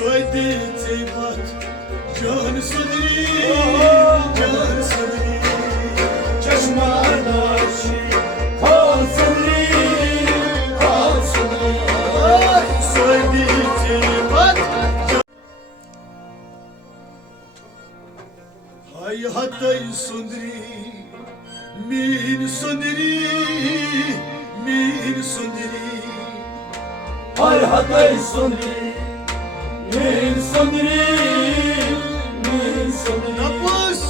سويدي بات جان صدري جان صدري چشم انداشی کال صدری کال صدری سويدي بات هاي حتى صدري من صدري من صدري های حتی صدری من صدری من صدری نفس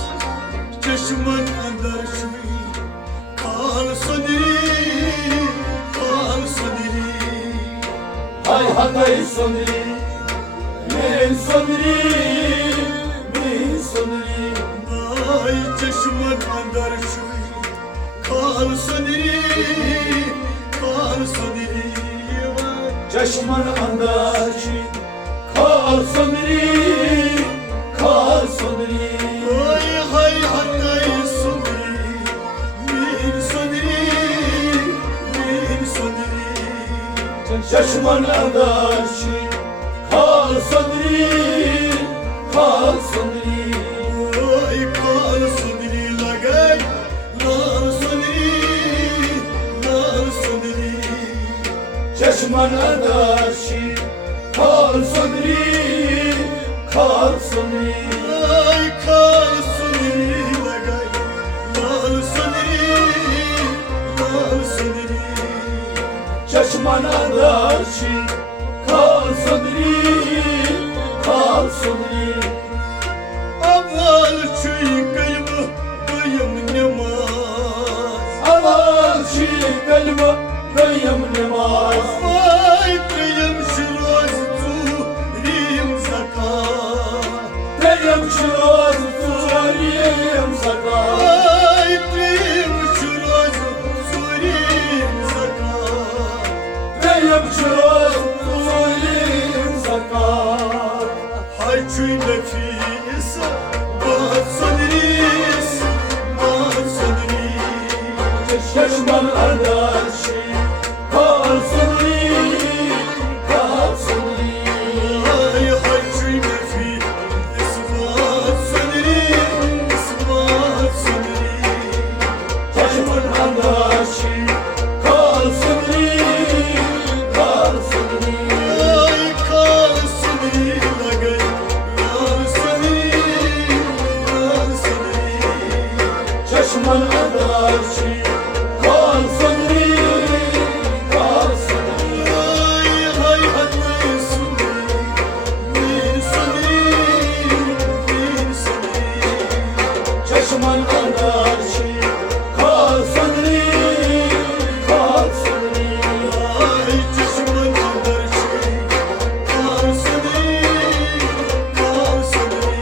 چشمن اندر شوی کال صدری کال صدری های حتی صدری من صدری من صدری ay çeşmen andar şuy kal soniri kal soniri چشم انداشی کال صدری کال صدری ay hay hattay soniri min soniri min soniri چشم انداشی کال صدری کال صدری ay kal soniri lagay lal soniri lal soniri چشم انداشی کال صدری کال صدری ay kal soniri lagay lal soniri lal soniri چشم انداشی کال صدری کال صدری Aval çuykayımı duyum namaz اول چی کلمه قیم نماز Vay kıyım şiraz turim zakat قیم شراز توریم زکات Vay kıyım şiraz turim zakat قیم شراز توریم زکات Hay çuy nefis Bat sadris Bat sadris چشم انداشی کال صدری کال صدری Ay hay çuy nefis Bat sadris Bat sadris چشم انداشی کال صدری کال صدری Ay kal sadri lagay Lal sadri Lal sadri چشم انداشی کال صدری کال صدری Ay hay hattay sadri Min sadri Min sadri چشم انداشی کال صدری کال صدری Ay çeşmen andar şuy Kal sadri Kal sadri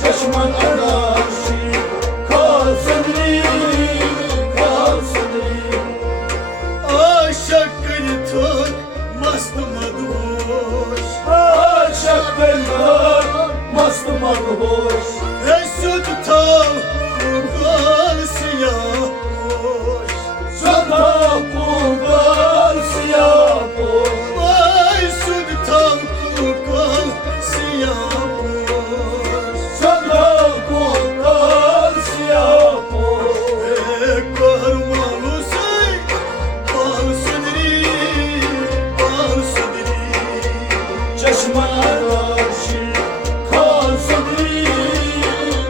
چشم انداشی کال صدری کال صدری Aşık tok mast madhoş عاشق بلدار مست مدهوش Esud tav kal siyah hoş صدا قوقال سیاه پوش Vay sud tav kal siyah hoş صدا قوقال سیاه پوش Karmalı say Kal sadri Kal sadri چشم انداشی کال صدری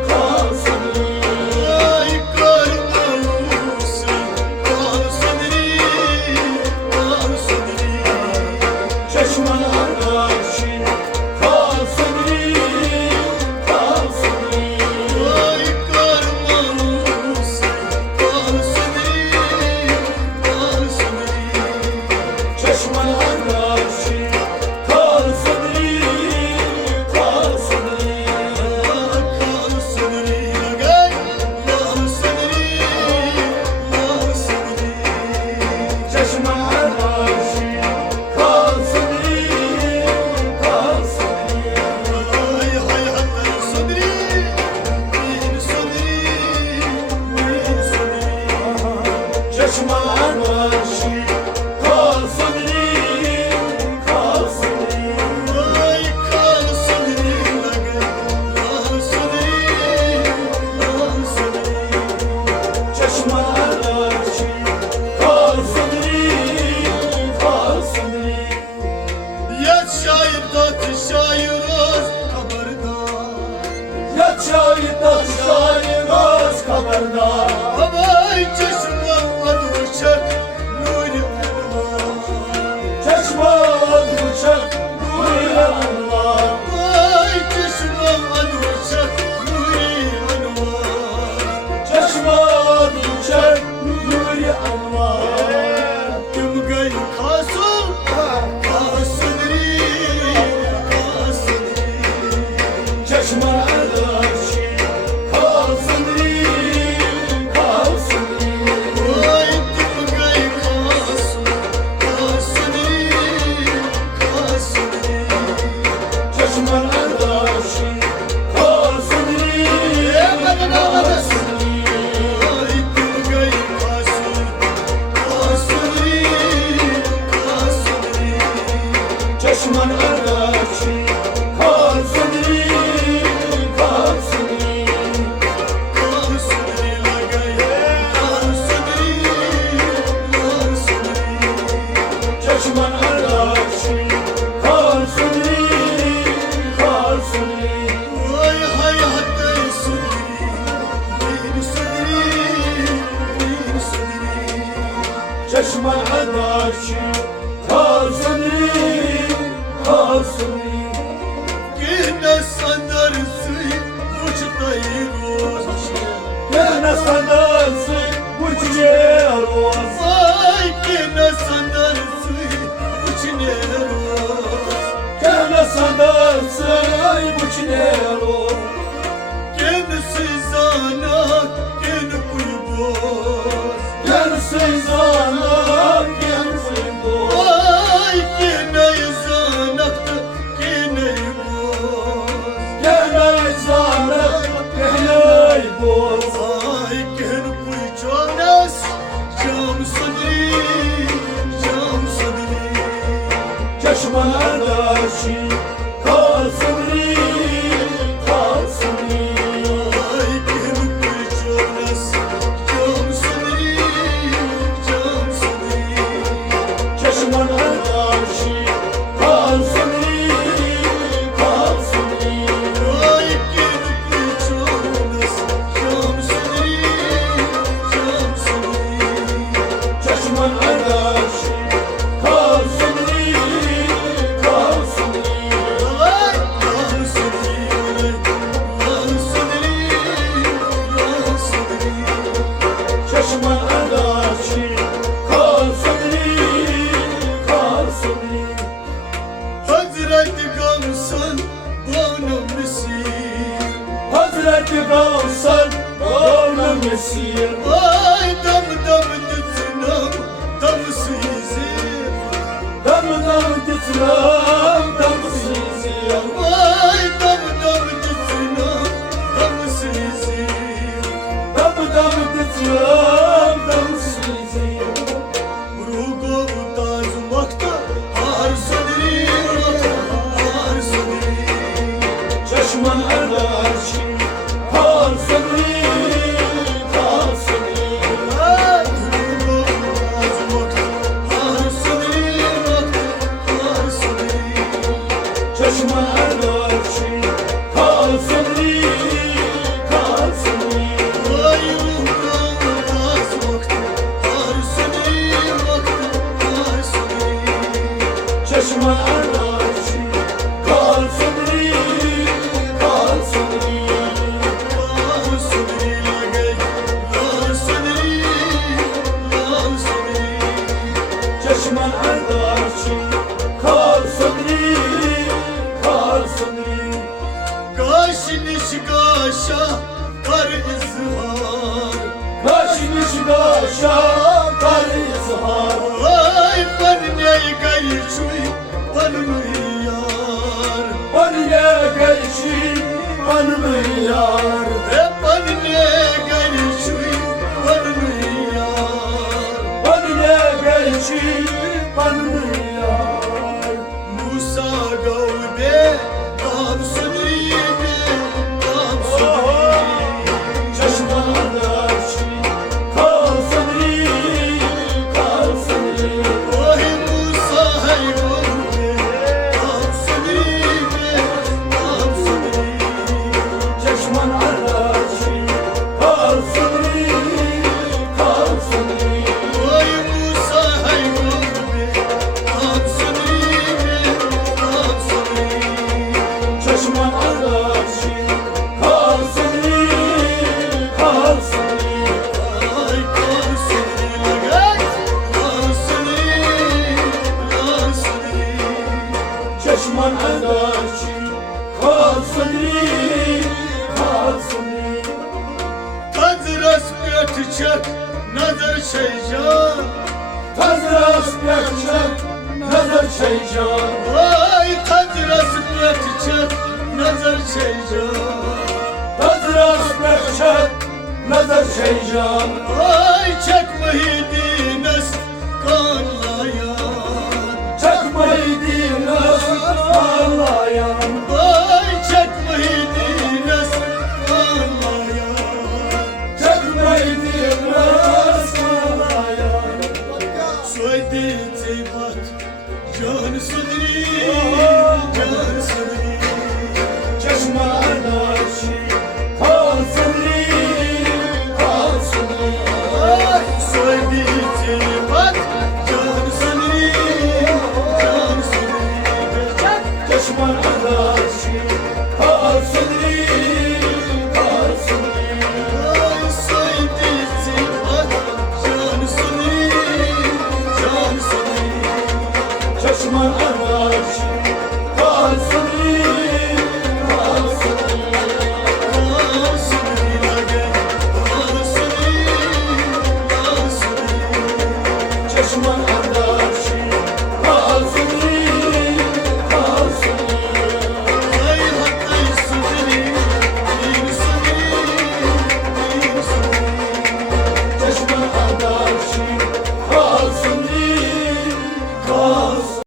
کال صدری Ay karmalı say Kal sadri Kal sadri چشم انداشی کال صدری کال صدری Ay karmalı say Kal sadri Kal sadri چشم انداشی کال صدری کال صدری Kal sadri lagay Lal sadri Lal sadri چشم انداشی کال صدری şahit göz kabardar. Havay çeşme adı uçak Nuri Anvar. Çeşme adı uçak Nuri Anvar. Havay çeşme adı uçak Nuri Anvar. Çeşme adı uçak Nuri Anvar. Kim gay kasım kasıdri kasıdri. Çeşme adaşı kalsın kalsın. Vay kim gay kasım kasıdri kasıdri. Çeşme adaşı kalsın kalsın. Vay kim gay kasım kasıdri kasıdri. Çeşmen adaşı kalsın kalsın. Kasıdri lagay kasıdri kasıdri. Çeşmen adaşı kalsın kalsın. Vay hayatta sadri bir sadri bir sadri. Çeşmen adaşı kalsın kalsın. Gene sandarsın uçtayı roz. Gene sandarsın bu çiçeğe roz. Vay gene sandarsın uçine roz. Gene sandarsın bu çiçeğe roz. Gene sizanak gene kuyboz. Gelsin zanak gelsin dost. Vay gene zanakta gene boz. Gene zanak gene boz. Vay gene kuycanas cam sadri cam sadri. Çeşmen adaşı kalsın kalsın. Vay gene kuycanas cam sadri cam sadri. Çeşmen adaşı kalsın kalsın. Vay gene kuycanas cam sadri cam sadri. Çeşmen adaşı kalsın kalsın. Vay cam sadri cam sadri cam sadri. Çeşmen adaşı kalsın kalsın. Hazreti Gavsan bana misir. Hazreti Gavsan oğlu Mesih. Vay dam dam dütünam dam sizir. Dam dam gitmem dam sizim. Vay dam dam dütünam dam sizir. Dam dam gitmem dam sizim. Rugo tazmakta har sadri har sadri. Çeşmen adaşı kalsın kalsın. Vay rugo tazmakta har sadri har sadri. Çeşmen adaşı kalsın kalsın. Vay rugo tazmakta har sadri har sadri. Çeşmen adaşı kalsın kalsın. Har sadri lagay har sadri har sadri. Çeşmen adaşı kalsın kalsın. Kaşiniş kaşa kar izhar. Kaşmış kaşa kar izhar. Vay bana gayçuy bana yar. Bana geçin bana yar. Bana gayçuy bana yar. Bana geçin bana yar. Musa gavbe tam sadri tam sadri. Çeşmen adaşı kalsın kalsın. Vay Musa gavbe tam sadri tam sadri. Çeşmen چشمان اداچی خالصنی خالصنی Tadras yatacak nazar şeycan Tazras yakacak nazar şeycan Vay tadras yatacak nazar şeycan Tazras yakacak nazar şeycan Vay çakmaydı nas kanlayan Çakmaydı nasıl ağlayan Vay çakmaydı nas kanlayan Çakmaydı nasıl ağlayan Soydi tibat can sadri can sadri Çeşman adaçi kalsınlı kalsınlı Ay soydi tibat can sadri can sadri Çeşman